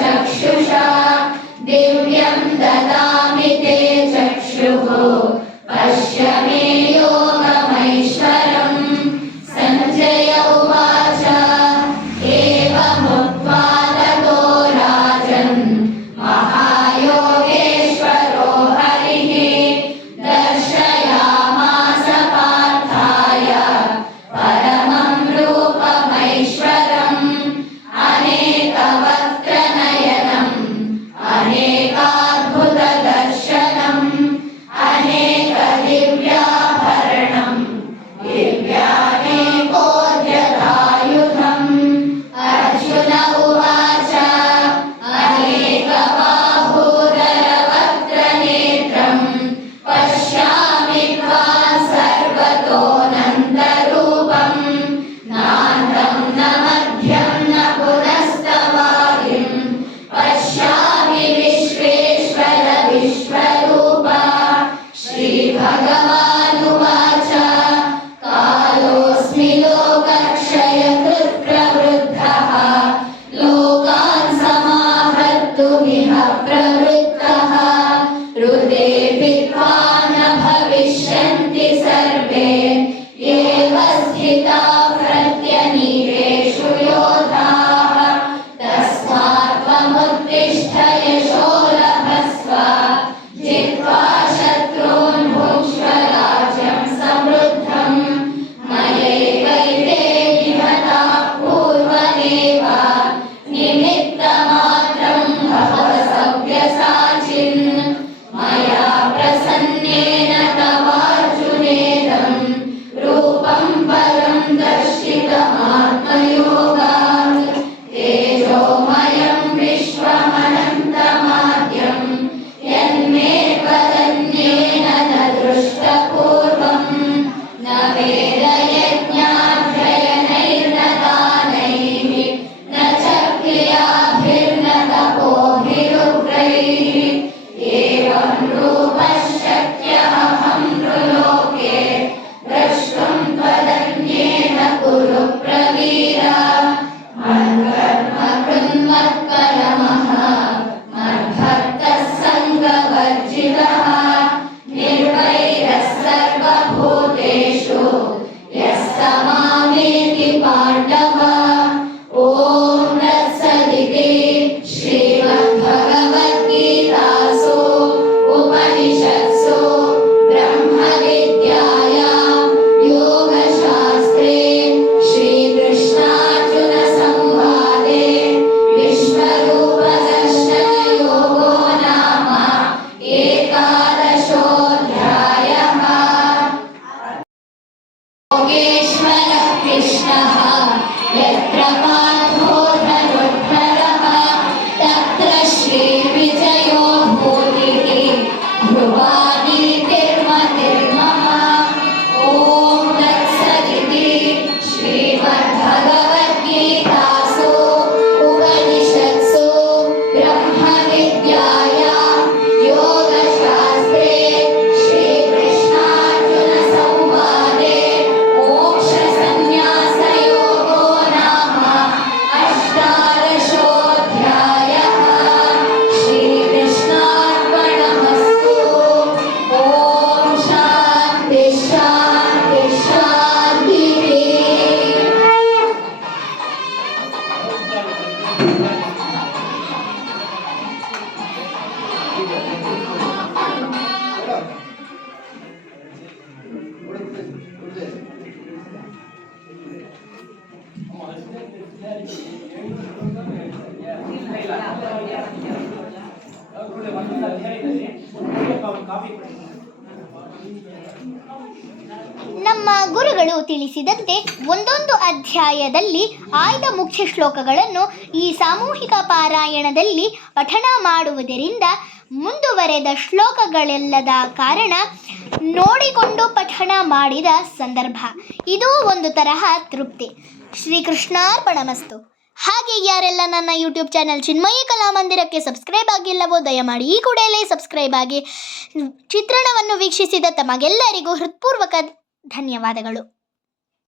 चक्षुषा दिव्यं ददा de 十 ನಮ್ಮ ಗುರುಗಳು ತಿಳಿಸಿದಂತೆ ಒಂದೊಂದು ಅಧ್ಯಾಯದಲ್ಲಿ ಆಯ್ದ ಮುಖ್ಯ ಶ್ಲೋಕಗಳನ್ನು ಈ ಸಾಮೂಹಿಕ ಪಾರಾಯಣದಲ್ಲಿ ಪಠಣ ಮಾಡುವುದರಿಂದ ಮುಂದುವರೆದ ಶ್ಲೋಕಗಳೆಲ್ಲದ ಕಾರಣ ನೋಡಿಕೊಂಡು ಪಠಣ ಮಾಡಿದ ಸಂದರ್ಭ. ಇದು ಒಂದು ತರಹ ತೃಪ್ತಿ. ಶ್ರೀಕೃಷ್ಣಾರ್ಪಣಮಸ್ತು. ಹಾಗೆ ಯಾರೆಲ್ಲ ನನ್ನ ಯೂಟ್ಯೂಬ್ ಚಾನಲ್ ಚಿನ್ಮಯಿ ಕಲಾಮಂದಿರಕ್ಕೆ ಸಬ್ಸ್ಕ್ರೈಬ್ ಆಗಿಲ್ಲವೋ ದಯಮಾಡಿ ಈ ಕೂಡಲೇ ಸಬ್ಸ್ಕ್ರೈಬ್ ಆಗಿ ಚಿತ್ರಣವನ್ನು ವೀಕ್ಷಿಸಿದ ತಮಗೆಲ್ಲರಿಗೂ ಹೃತ್ಪೂರ್ವಕ ಧನ್ಯವಾದಗಳು.